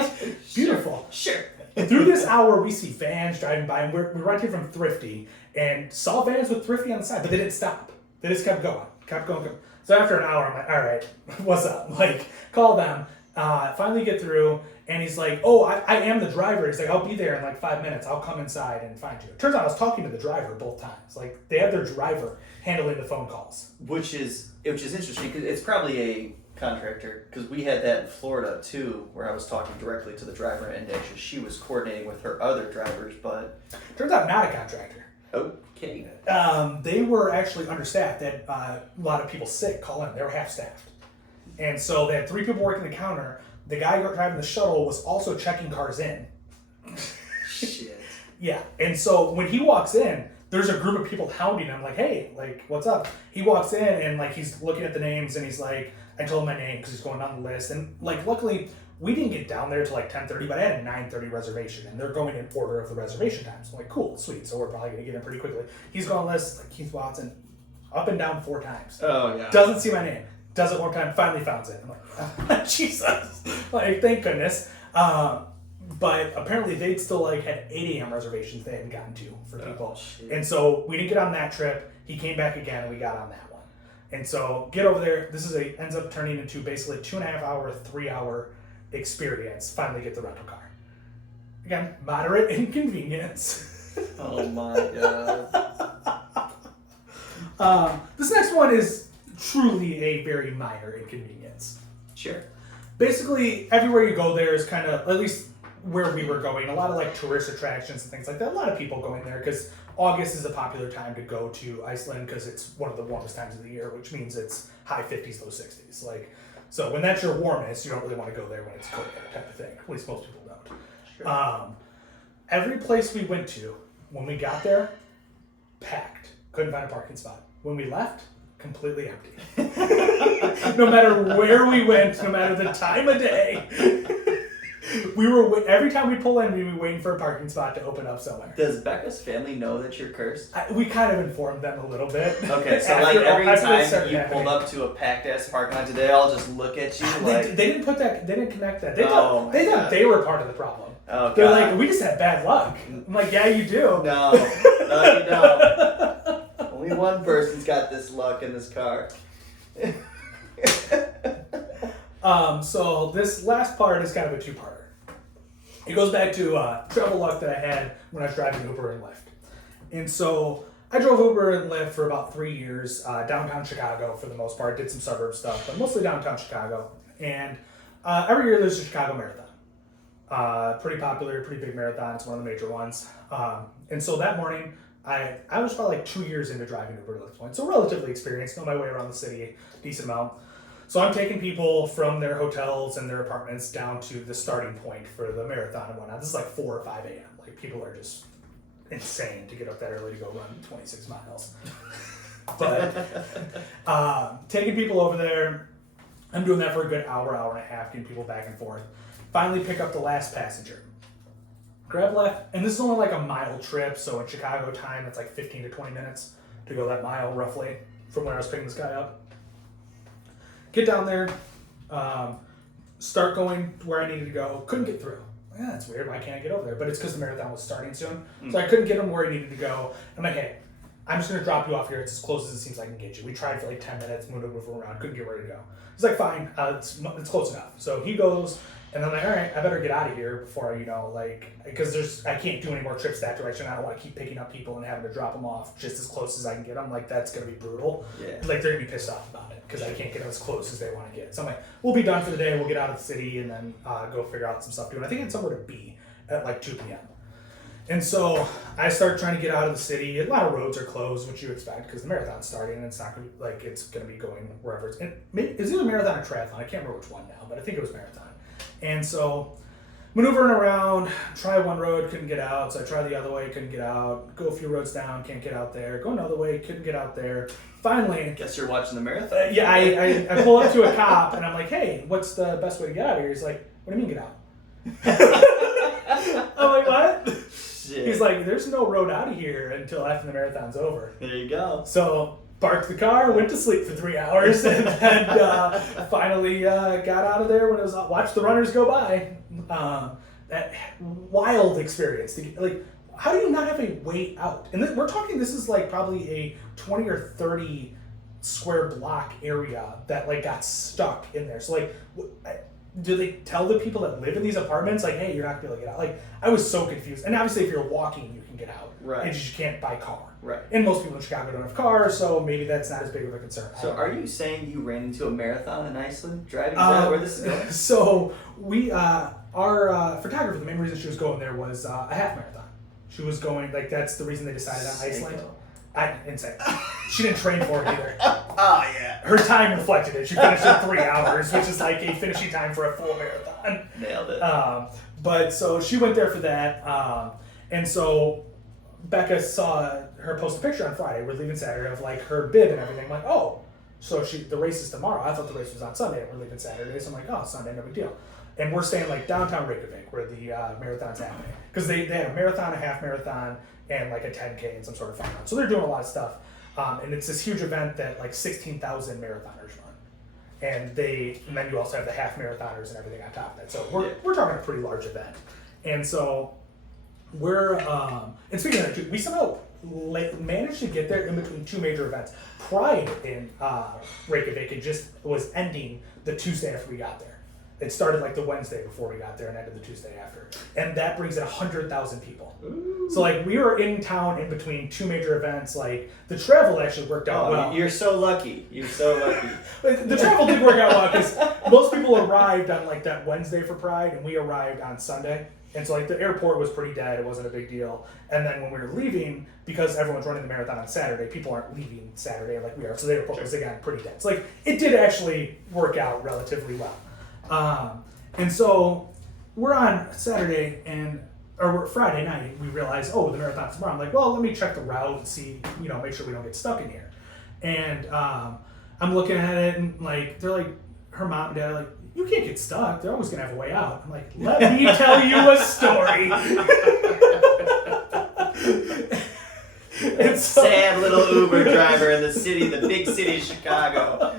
Beautiful. Sure. And through this hour, we see vans driving by, and we're right here from Thrifty, and saw vans with Thrifty on the side, but they didn't stop. They just kept going. So after an hour, I'm like, all right, what's up? Like, call them. Finally get through, and he's like, oh, I am the driver. He's like, I'll be there in like 5 minutes. I'll come inside and find you. Turns out I was talking to the driver both times. Like, they had their driver handling the phone calls. Which is interesting, because it's probably a contractor, because we had that in Florida too, where I was talking directly to the driver, and actually she was coordinating with her other drivers, but... Turns out not a contractor. Okay. They were actually understaffed. They had a lot of people sick call in. They were half-staffed. And so they had 3 people working the counter. The guy driving the shuttle was also checking cars in. Shit. Yeah. And so when he walks in, there's a group of people hounding him, like, hey, like, what's up? He walks in, and, like, he's looking at the names, and he's like, I told him my name because he's going down the list. And, like, luckily, we didn't get down there till, like, 10:30, but I had a 9:30 reservation, and they're going in order of the reservation time. So I'm like, cool, sweet. So we're probably going to get in pretty quickly. He's going on the list, like, Keith Watson, up and down 4 times. Oh, yeah. Doesn't see my name. Does it one time, finally finds it. I'm like, Jesus. Like, thank goodness. But apparently they'd still like had 8 a.m. reservations they hadn't gotten to for people. And so we didn't get on that trip. He came back again, and we got on that one. And so get over there. This ends up turning into basically 2.5 hour, 3 hour experience. Finally get the rental car. Again, moderate inconvenience. Oh my god. This next one is truly a very minor inconvenience. Sure. Basically, everywhere you go there is kind of, at least where we were going, a lot of like tourist attractions and things like that. A lot of people going there because August is a popular time to go to Iceland because it's one of the warmest times of the year, which means it's high 50s, low 60s. Like, so when that's your warmest, you don't really want to go there when it's cold type of thing. At least most people don't. Sure. Every place we went to, when we got there, packed. Couldn't find a parking spot. When we left, completely empty. No matter where we went, no matter the time of day, every time we pull in, we'd be waiting for a parking spot to open up somewhere. Does Becca's family know that you're cursed? We kind of informed them a little bit. Okay, so like every time you pulled up to a packed ass parking lot, did they all just look at you like? They didn't put that. They didn't connect that. They thought they were part of the problem. Oh, they're like, we just had bad luck. I'm like, yeah, you do. No, you don't. Only one person's got this luck in this car. So this last part is kind of a 2-parter. It goes back to travel luck that I had when I was driving Uber and Lyft. And so I drove Uber and Lyft for about 3 years, downtown Chicago for the most part, did some suburb stuff, but mostly downtown Chicago. And every year there's a Chicago Marathon. Pretty popular, pretty big marathon. It's one of the major ones. And so that morning, I was probably like 2 years into driving Uber at this point, so relatively experienced, know my way around the city a decent amount. So I'm taking people from their hotels and their apartments down to the starting point for the marathon and whatnot. This is like 4 or 5 a.m. Like, people are just insane to get up that early to go run 26 miles. But taking people over there, I'm doing that for a good hour and a half, getting people back and forth. Finally pick up the last passenger. Grab left, and this is only like a mile trip, so in Chicago time, it's like 15 to 20 minutes to go that mile roughly from where I was picking this guy up. Get down there, start going to where I needed to go. Couldn't get through. Yeah, that's weird. Why can't I get over there? But it's because the marathon was starting soon. So I couldn't get him where he needed to go. I'm like, hey, I'm just going to drop you off here. It's as close as it seems I can get you. We tried for like 10 minutes, moved around, couldn't get where to go. He's like, fine, it's close enough. So he goes, and I'm like, all right, I better get out of here before, because I can't do any more trips that direction. I don't want to keep picking up people and having to drop them off just as close as I can get them. Like, that's going to be brutal. Yeah. Like, they're going to be pissed off about it because I can't get them as close as they want to get. So I'm like, we'll be done for the day. We'll get out of the city and then go figure out some stuff to do. And I think it's somewhere to be at like 2 p.m. And so I start trying to get out of the city. A lot of roads are closed, which you expect because the marathon's starting and it's not going to be like it's going to be going wherever it's. And it's either marathon or triathlon. I can't remember which one now, but I think it was marathon. And so maneuvering around, try one road, couldn't get out. So I try the other way, couldn't get out. Go a few roads down, can't get out there. Go another way, couldn't get out there. Finally, Guess you're watching the marathon. yeah, I pull up to a cop and I'm like, hey, what's the best way to get out of here? He's like, what do you mean get out? I'm like, what? Shit. He's like, there's no road out of here until after the marathon's over. There you go. So parked the car, went to sleep for 3 hours, and then finally got out of there when it was watched the runners go by. That wild experience. Like, how do you not have a way out? And we're talking, this is like probably a 20 or 30 square block area that like got stuck in there. So like, do they tell the people that live in these apartments like, hey, you're not gonna be able to get out? Like, I was so confused. And obviously, if you're walking, you can get out. Right. And you just can't by car. Right. And most people in Chicago don't have cars, so maybe that's not as big of a concern. So are you saying you ran into a marathon in Iceland driving? Is that where this is going? So we, our photographer, the main reason she was going there was a half marathon. She was going, like, that's the reason they decided on Iceland. Insane. She didn't train for it either. Oh, yeah. Her time reflected it. She finished in 3 hours, which is like a finishing time for a full marathon. Nailed it. But so she went there for that. And so Becca saw her post a picture on Friday. We're leaving Saturday of like her bib and everything. I'm like, oh, so the race is tomorrow. I thought the race was on Sunday and we're leaving Saturday. So I'm like, oh, Sunday, no big deal. And we're staying like downtown Reykjavik where the marathon's happening. Because they had a marathon, a half marathon, and like a 10K and some sort of fun run. So they're doing a lot of stuff. And it's this huge event that like 16,000 marathoners run. And then you also have the half marathoners and everything on top of that. So we're talking a pretty large event. And so we're, and speaking of that too, we somehow managed to get there in between two major events. Pride in Reykjavik, it just was ending the Tuesday after we got there. It started like the Wednesday before we got there and ended the Tuesday after. And that brings in 100,000 people. Ooh. So like we were in town in between two major events. Like the travel actually worked out well. You're so lucky. You're so lucky. The travel did work out well because most people arrived on like that Wednesday for Pride and we arrived on Sunday. And so like the airport was pretty dead. It wasn't a big deal. And then when we were leaving, because everyone's running the marathon on Saturday, people aren't leaving Saturday like we are. So the airport was again pretty dead. So like it did actually work out relatively well. And so we're on Saturday or Friday night, we realize, oh, the marathon's tomorrow. I'm like, well, let me check the route and see, make sure we don't get stuck in here. And I'm looking at it and like, they're like, her mom and dad are like, you can't get stuck. They're always going to have a way out. I'm like, let me tell you a story. And so, sad little Uber driver in the big city of Chicago.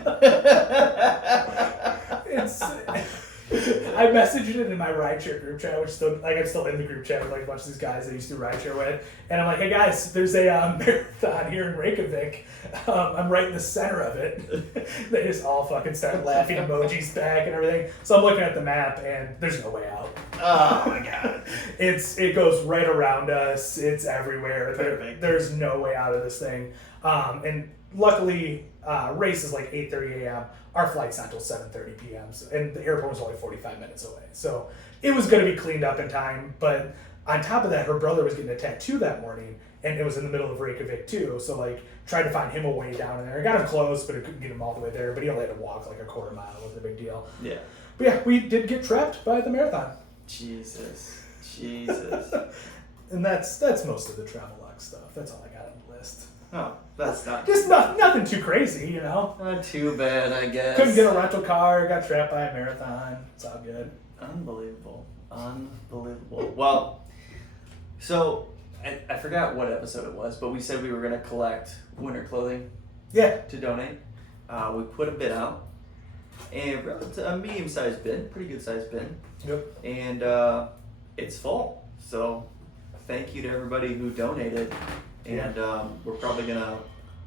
I messaged it in my rideshare group chat, which I'm still in the group chat with like a bunch of these guys I used to rideshare with, and I'm like, hey guys, there's a marathon here in Reykjavik. I'm right in the center of it. They just all fucking start laughing, emojis back and everything. So I'm looking at the map, and there's no way out. Oh my god! It goes right around us. It's everywhere. There's no way out of this thing. And luckily, race is like 8:30 a.m. Our flight's not till 7:30 p.m. And the airport was only 45 minutes away. So it was going to be cleaned up in time. But on top of that, her brother was getting a tattoo that morning, and it was in the middle of Reykjavik too. So like, tried to find him a way down in there. I got him close, but I couldn't get him all the way there. But he only had to walk like a quarter mile. It wasn't a big deal. Yeah. But yeah, we did get trapped by the marathon. Jesus. And that's most of the travel luck stuff. That's all I got on the list. Oh, that's not just nothing too crazy, Not too bad, I guess. Couldn't get a rental car, got trapped by a marathon. It's all good. Unbelievable. Well, so I forgot what episode it was, but we said we were going to collect winter clothing. Yeah. To donate. We put a bid out. And a medium-sized bin, pretty good-sized bin. Yep. And it's full. So thank you to everybody who donated. And we're probably going to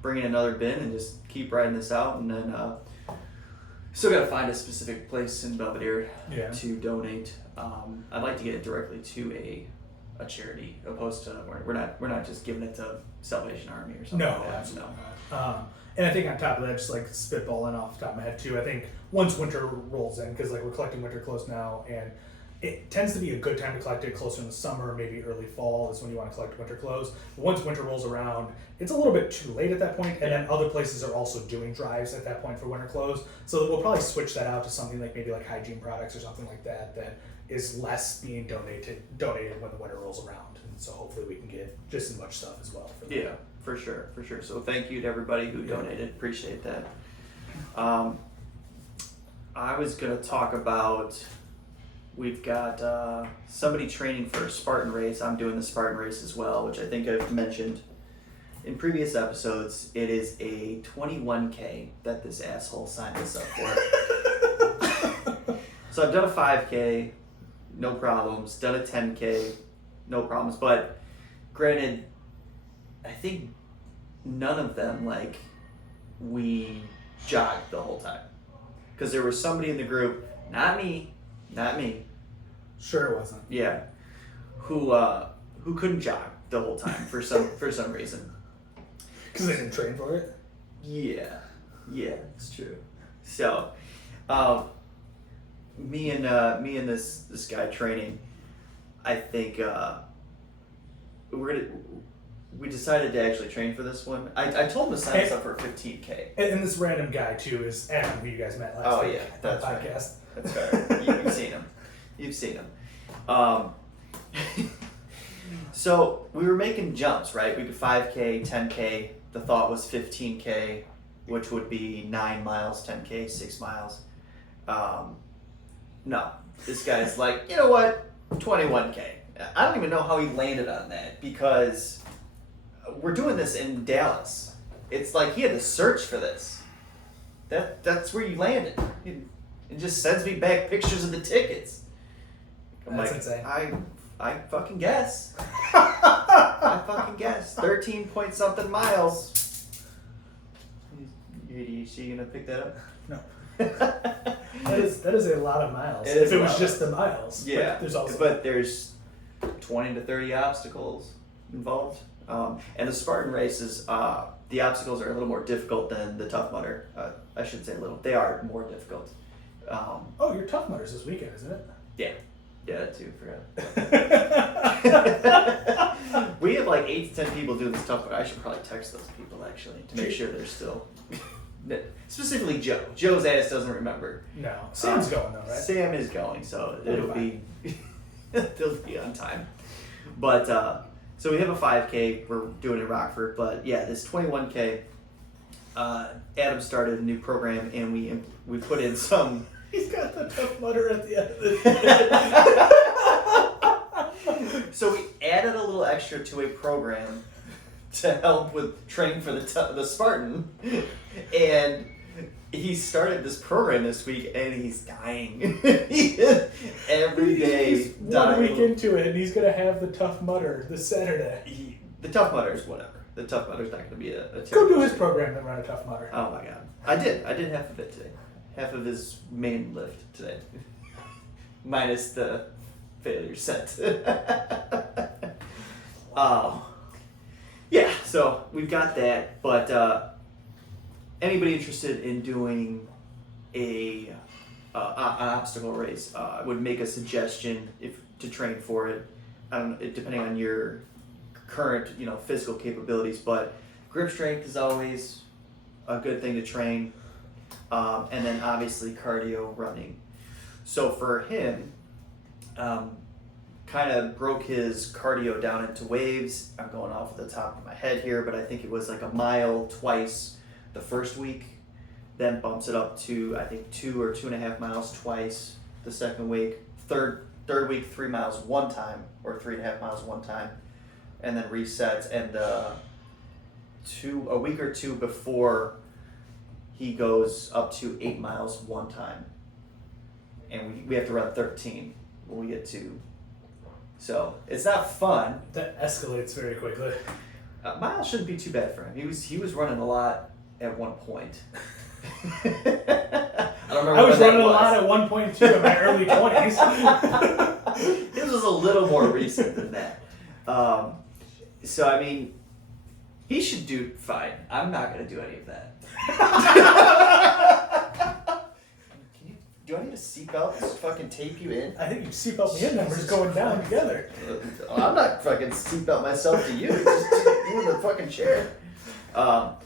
bring in another bin and just keep riding this out. And then still got to find a specific place in Belvedere to donate. I'd like to get it directly to a charity, opposed to we're not just giving it to Salvation Army or something. No, like that. absolutely not. And I think on top of that, just like spitballing off the top of my head too, I think once winter rolls in, because like we're collecting winter clothes now, and it tends to be a good time to collect it closer in the summer, maybe early fall is when you want to collect winter clothes. But once winter rolls around, it's a little bit too late at that point, and then other places are also doing drives at that point for winter clothes. So we'll probably switch that out to something like maybe like hygiene products or something like that is less being donated when the winter rolls around. And so hopefully we can get just as much stuff as well. For yeah, for sure. So thank you to everybody who donated. Appreciate that. I was gonna talk about, we've got somebody training for a Spartan race. I'm doing the Spartan race as well, which I think I've mentioned in previous episodes. It is a 21K that this asshole signed us up for. So I've done a 5K, no problems. Done a 10K, no problems. But granted, I think none of them, like, we jogged the whole time. Because there was somebody in the group, not me, Sure it wasn't. yeah, who couldn't jog the whole time for some reason. Because they didn't train for it? Yeah, it's true. So, me and this guy training, I think we decided to actually train for this one. I told him to sign us up for 15K. And this random guy too is Adam, who you guys met last week yeah, that's on the right. podcast. That's right. You've seen him. So we were making jumps, right? We did 5K, 10K. The thought was 15K, which would be 9 miles, 10K, 6 miles. No, this guy's like, you know what? 21K. I don't even know how he landed on that, because we're doing this in Dallas. It's like he had to search for this. That's where you landed. It just sends me back pictures of the tickets. I'm That's like, insane. I fucking guess. I fucking guess. 13 point something miles. Is she gonna pick that up? No. That is a lot of miles. It is if it a was lot. just the miles. Yeah. But there's 20 to 30 obstacles involved. And the Spartan races, the obstacles are a little more difficult than the Tough Mudder. I shouldn't say a little. They are more difficult. oh, your Tough Mudder's this weekend, isn't it? Yeah. Yeah, that too. Forgot. We have like 8 to 10 people doing this Tough Mudder. I should probably text those people actually to make sure they're still. Specifically Joe. Joe's ass doesn't remember. No. Sam's going though, right? Sam is going, so It'll it'll be on time. But so we have a 5K. We're doing in Rockford, but yeah, this 21K. Adam started a new program, and we put in some. He's got the Tough Mudder at the end of the day. So we added a little extra to a program to help with training for the Spartan, and he started this program this week, and he's dying. Every day, He's dying. 1 week into it, and he's gonna have the Tough Mudder this Saturday. The Tough Mudder is whatever. The Tough Mudder is not going to be a Go terrible do his thing. program and run a Tough Mudder. Oh my god. I did half of it today. Half of his main lift today. Minus the failure set. Yeah, so we've got that, but anybody interested in doing an obstacle race, I would make a suggestion to train for it. I don't know, depending on your current, physical capabilities, but grip strength is always a good thing to train, and then obviously cardio, running. So for him, kind of broke his cardio down into waves. I'm going off the top of my head here, but I think it was like a mile twice the first week, then bumps it up to I think 2 or 2.5 miles twice the second week. Third week 3 miles one time, or 3.5 miles one time, and then resets. And a week or two before, he goes up to 8 miles one time, and we have to run 13 when we get to. So it's not fun. That escalates very quickly. Miles shouldn't be too bad for him. He was running a lot at one point. I don't remember. I was when that running a lot at 1.2 in my early 20s. This was a little more recent than that. So I mean, he should do fine. I'm not going to do any of that. Can you Do I need a seatbelt to fucking tape you in? I think you seatbelt me in and we're just going down together. I'm not fucking seatbelt myself to you. Just you in the fucking chair. But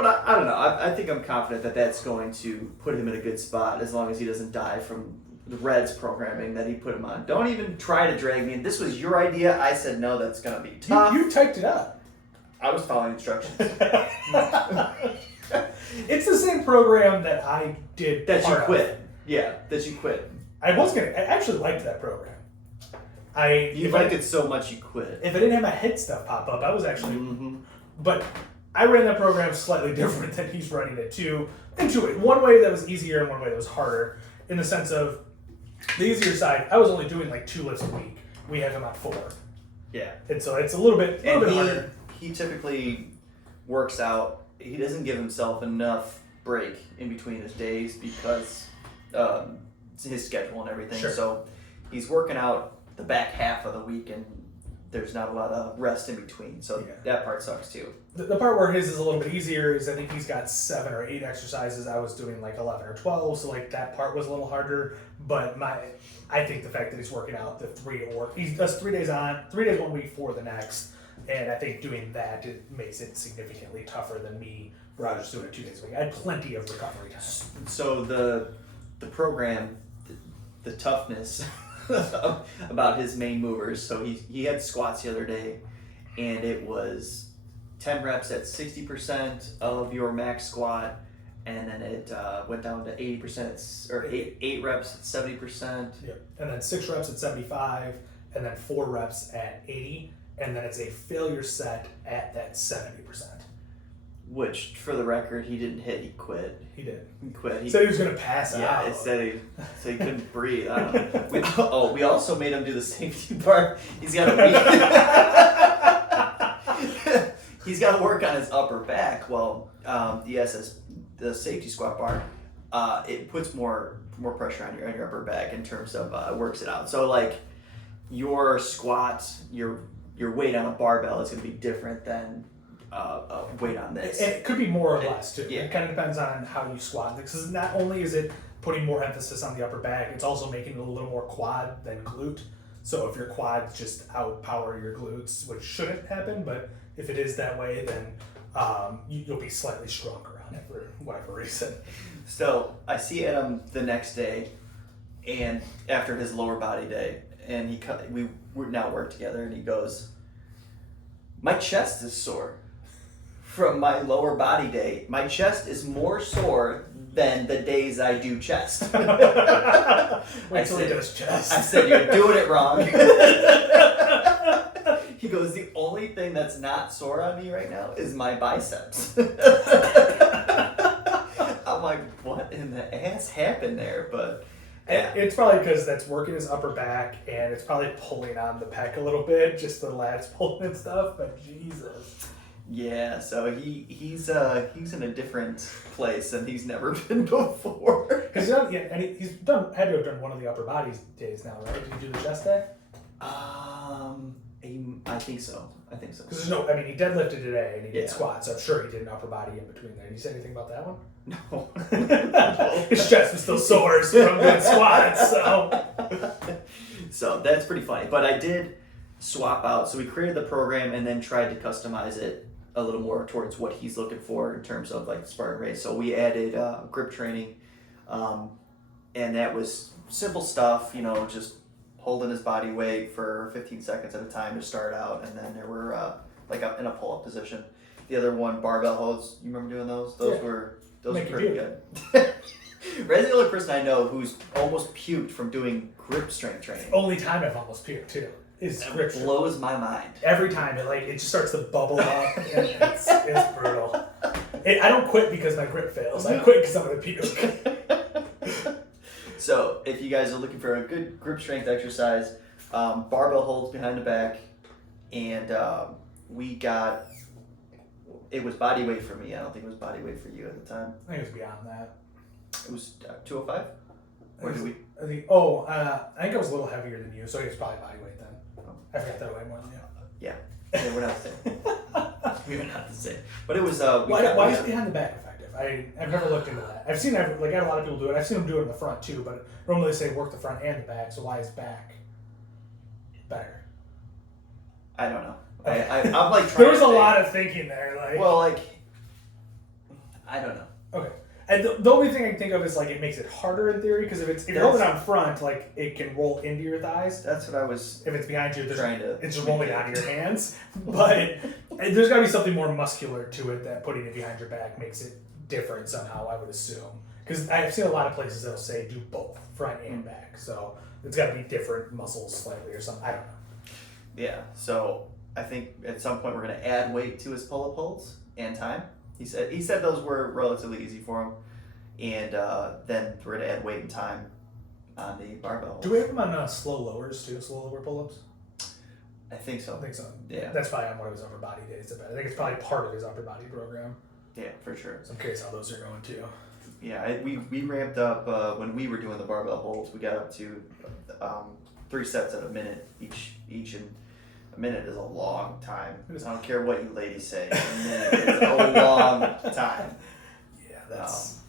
I don't know. I think I'm confident that that's going to put him in a good spot as long as he doesn't die from the Reds programming that he put him on. Don't even try to drag me in. This was your idea. I said no, that's going to be tough. You typed it up. I was following instructions. It's the same program that I did. That you quit. Yeah, that you quit. I actually liked that program. You liked it so much you quit. If I didn't have my head stuff pop up, I was actually. But I ran that program slightly different than he's running it too. Into it, one way that was easier and one way that was harder. In the sense of the easier side, I was only doing like 2 lifts a week. We have him on 4. Yeah, and so it's a little bit harder. He typically works out. He doesn't give himself enough break in between his days because his schedule and everything. Sure. So he's working out the back half of the week and there's not a lot of rest in between. So that part sucks too. The part where his is a little bit easier is I think he's got 7 or 8 exercises. I was doing like 11 or 12, so like that part was a little harder. But I think the fact that he's working out he does 3 days on, 3 days 1 week, 4 the next. And I think doing that, it makes it significantly tougher than me, where I was just doing it 2 days a week. I had plenty of recovery time. So the program, the toughness about his main movers. So he had squats the other day, and it was 10 reps at 60% of your max squat, and then it went down to 80% or 8 reps at 70%. Yep. And then 6 reps at 75, and then 4 reps at 80. And then it's a failure set at that 70%. Which, for the record, he didn't hit. He quit. He did. He quit. He said he was going to pass out. Yeah, it said he couldn't breathe. I don't know. We also made him do the safety bar. He's got to he's got to work on his upper back. Well, the safety squat bar, it puts more pressure on your upper back in terms of works it out. So like your squats, your weight on a barbell is going to be different than weight on this. And it could be more or less, too. Yeah. It kind of depends on how you squat. Because not only is it putting more emphasis on the upper back, it's also making it a little more quad than glute. So if your quads just outpower your glutes, which shouldn't happen, but if it is that way, then you'll be slightly stronger on it for whatever reason. So I see Adam the next day, and after his lower body day, and we now work together, and he goes, "My chest is sore from my lower body day. My chest is more sore than the days I do chest." Wait till he does chest. I said, "You're doing it wrong." He goes, "The only thing that's not sore on me right now is my biceps." I'm like, what in the ass happened there? But yeah. It's probably because that's working his upper back, and it's probably pulling on the pec a little bit, just the lats pulling and stuff. But Jesus. Yeah, so he's in a different place than he's never been before. Because had to have done one of the upper body days now, right? Did you do the chest day? I think so. Because he deadlifted today and he did squats. So I'm sure he did an upper body in between there. Did you say anything about that one? No. His chest was still sore from doing squats. So that's pretty funny. But I did swap out. So we created the program and then tried to customize it a little more towards what he's looking for in terms of like Spartan race. So we added grip training, and that was simple stuff. Just holding his body weight for 15 seconds at a time to start out, and then there were in a pull-up position. The other one, barbell holds. You remember doing those? Those were pretty good. Red's the only person I know who's almost puked from doing grip strength training. Only time I've almost puked too is grip strength. Blows my mind. Every time it just starts to bubble up, and it's brutal. I don't quit because my grip fails. I quit because I'm gonna puke. So if you guys are looking for a good grip strength exercise, barbell holds behind the back, and it was body weight for me. I don't think it was body weight for you at the time. I think it was beyond that. It was 205? Or did we? I think I was a little heavier than you, so it was probably body weight then. I forgot that way more than you. Yeah, we're not the same. We were not the same. But it was... Why is behind the back effective? I've never looked into that. I've seen I've had a lot of people do it. I've seen them do it in the front too, but normally they say work the front and the back. So why is back better? I don't know. I'm like trying there was to a think. lot of thinking there. Like, Well, like, I don't know. okay. And the only thing I can think of is like it makes it harder in theory because if you're holding on front, like it can roll into your thighs. That's what I was. If it's behind you, it's just make rolling it. out of your hands. But there's got to be something more muscular to it that putting it behind your back makes it different somehow, I would assume. Because I've seen a lot of places that'll say do both, front and back. So it's got to be different muscles slightly or something. I don't know. Yeah. So I think at some point we're gonna add weight to his pull-up holds and time. He said those were relatively easy for him, and then we're gonna add weight and time on the barbell. Do we have them on slow lowers too? Slow lower pull-ups? I think so. I think so. Yeah. That's probably on one of his upper body days. I think it's probably part of his upper body program. Yeah, for sure. So I'm curious how those are going too. Yeah, we ramped up when we were doing the barbell holds. We got up to 3 sets at a minute each, and a minute is a long time. I don't care what you ladies say. A minute is a long time. Yeah, that's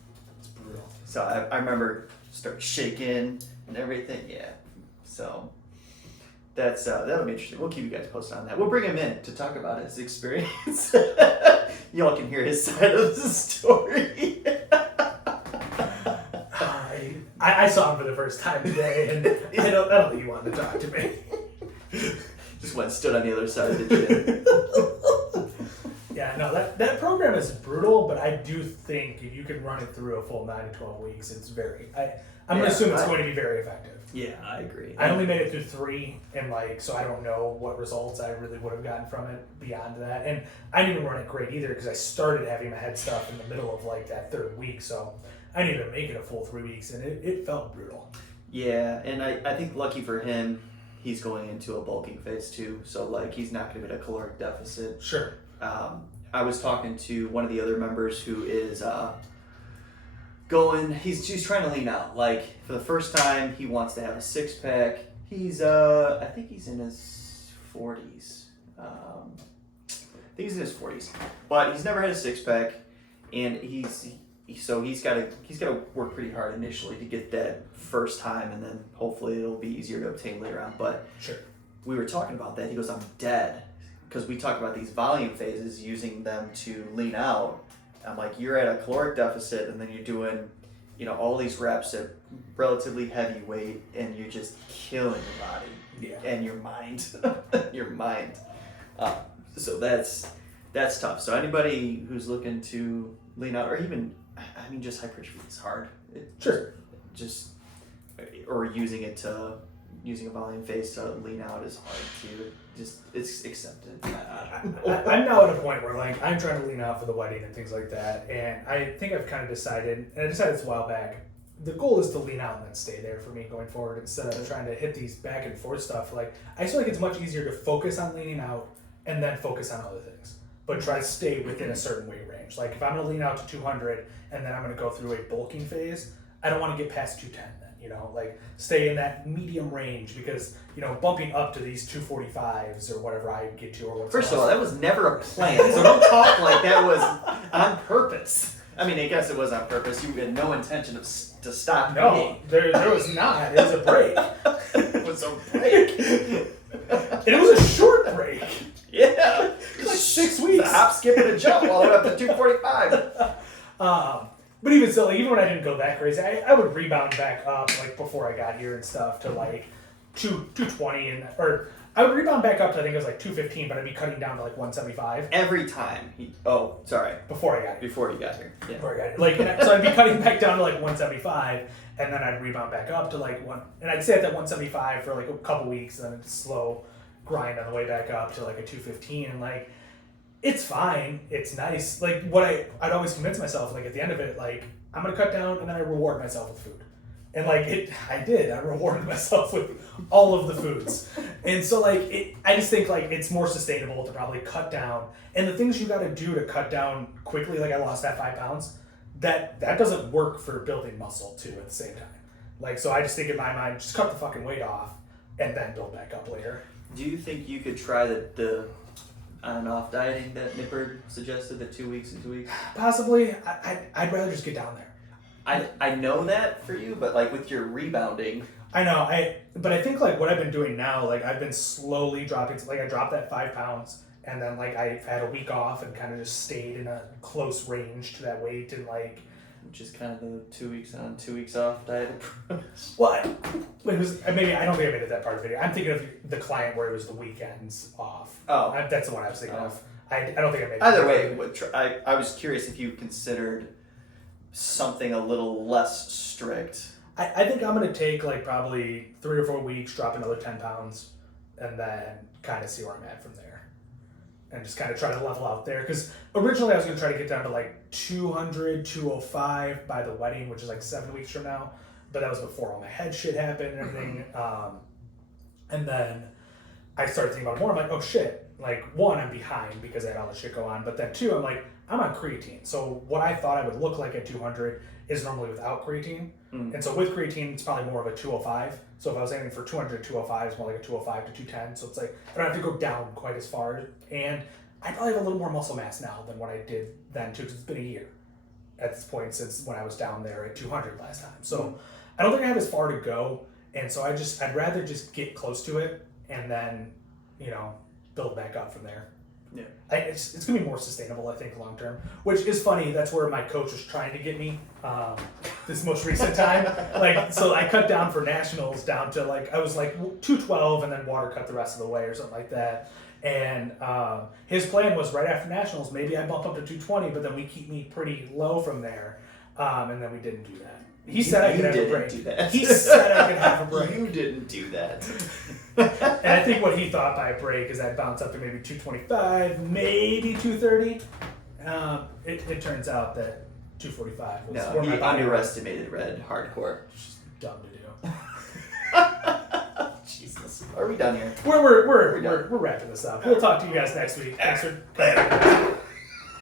brutal. So I remember start shaking and everything. Yeah. So that'll be interesting. We'll keep you guys posted on that. We'll bring him in to talk about his experience. Y'all can hear his side of the story. I saw him for the first time today, and I don't think he wanted to talk to me. Just went and stood on the other side of the gym. Yeah, no, that program is brutal, but I do think if you can run it through a full 9 to 12 weeks, it's I'm gonna assume it's going to be very effective. Yeah, I agree. I only made it through 3, and so I don't know what results I really would have gotten from it beyond that. And I didn't even run it great either because I started having my head stuff in the middle of that 3rd week, so I didn't even make it a full 3 weeks, and it felt brutal. Yeah, and I think lucky for him, he's going into a bulking phase too, so he's not going to be at a caloric deficit. Sure. I was talking to one of the other members who is he's trying to lean out. For the first time, he wants to have a 6-pack. He's I think he's in his 40s. I think he's in his 40s, but he's never had a 6-pack, and he's got to work pretty hard initially to get that first time, and then hopefully it'll be easier to obtain later on. But sure, we were talking about that. He goes, "I'm dead," because we talk about these volume phases, using them to lean out. I'm like, you're at a caloric deficit, and then you're doing, all these reps at relatively heavy weight, and you're just killing your body and your mind, your mind. So that's tough. So anybody who's looking to lean out, or even, just hypertrophy is hard. Sure. Or using a volume phase to lean out is hard too. It's accepted. I'm now at a point where I'm trying to lean out for the wedding and things like that, and I think I've kind of decided, and I decided this a while back, the goal is to lean out and then stay there for me going forward instead of trying to hit these back and forth stuff. I feel like it's much easier to focus on leaning out and then focus on other things, but try to stay within a certain weight range. If I'm going to lean out to 200 and then I'm going to go through a bulking phase, I don't want to get past 210 then, stay in that medium range, because, bumping up to these 245s or whatever I get to, or what's First of all, that was never a plan, so don't talk like that was on purpose. I guess it was on purpose. You had no intention to stop No, eating. there was not. It was a break. It was a break. And it was a short break. Yeah. 6 weeks. Hop, skip, and a jump all the way up to 245. But even still, even when I didn't go that crazy, I would rebound back up before I got here and stuff to 220 or I would rebound back up to I think it was 215, but I'd be cutting down to 175 every time. Before I got here. Before you got here. Yeah. Before I got here. So I'd be cutting back down to 175, and then I'd rebound back up to one, and I'd stay at that 175 for a couple weeks, and then it'd slow grind on the way back up to a 215, and it's fine. It's nice. What I'd always convince myself, at the end of it, I'm going to cut down and then I reward myself with food. And I did. I rewarded myself with all of the foods. And so I just think it's more sustainable to probably cut down. And the things you got to do to cut down quickly, I lost that 5 pounds, that doesn't work for building muscle too at the same time. So I just think in my mind, just cut the fucking weight off and then build back up later. Do you think you could try on and off dieting that Nippert suggested, the 2 weeks and 2 weeks? Possibly. I'd rather just get down there. I know that for you, but like with your rebounding. I know. But I think like what I've been doing now, like I've been slowly dropping. Like I dropped that 5 pounds, and then like I had a week off and kind of just stayed in a close range to that weight, and like. Which is kind of the 2 weeks on, 2 weeks off diet approach. Well, it was maybe I don't think I made it that part of the video. I'm thinking of the client where it was the weekends off. Oh, That's the one I was thinking of. I don't think I made it. Either way, I was curious if you considered something a little less strict. I think I'm gonna take like probably 3 or 4 weeks, drop another 10 pounds, and then kind of see where I'm at from there, and just kind of try to level out there. Because originally I was gonna try to get down to like 200, 205 by the wedding, which is like 7 weeks from now. But that was before all my head shit happened and everything. And then I started thinking about it more. I'm like, oh shit. Like, 1, I'm behind because I had all this shit go on. But then 2, I'm like, I'm on creatine. So what I thought I would look like at 200 is normally without creatine. And so with creatine, it's probably more of a 205. So if I was aiming for 200 to 205, it's more like a 205 to 210. So it's like, I don't have to go down quite as far. And I probably have a little more muscle mass now than what I did then too, because it's been a year at this point since when I was down there at 200 last time. So I don't think I have as far to go. And so I'd rather just get close to it and then, build back up from there. Yeah. It's going to be more sustainable, I think, long term. Which is funny. That's where my coach was trying to get me this most recent time. So I cut down for nationals down to I was 212 and then water cut the rest of the way or something like that. And his plan was right after nationals, maybe I bump up to 220, but then we keep me pretty low from there. And then we didn't do that. He said I could have a break. He said I could have a break. You didn't do that. And I think what he thought by a break is I'd bounce up to maybe 225, maybe 230. It turns out that 245 was No, he underestimated Red hardcore. just dumb to do. Jesus. Are we done here? We're wrapping this up. We'll talk to you guys next week. Thanks for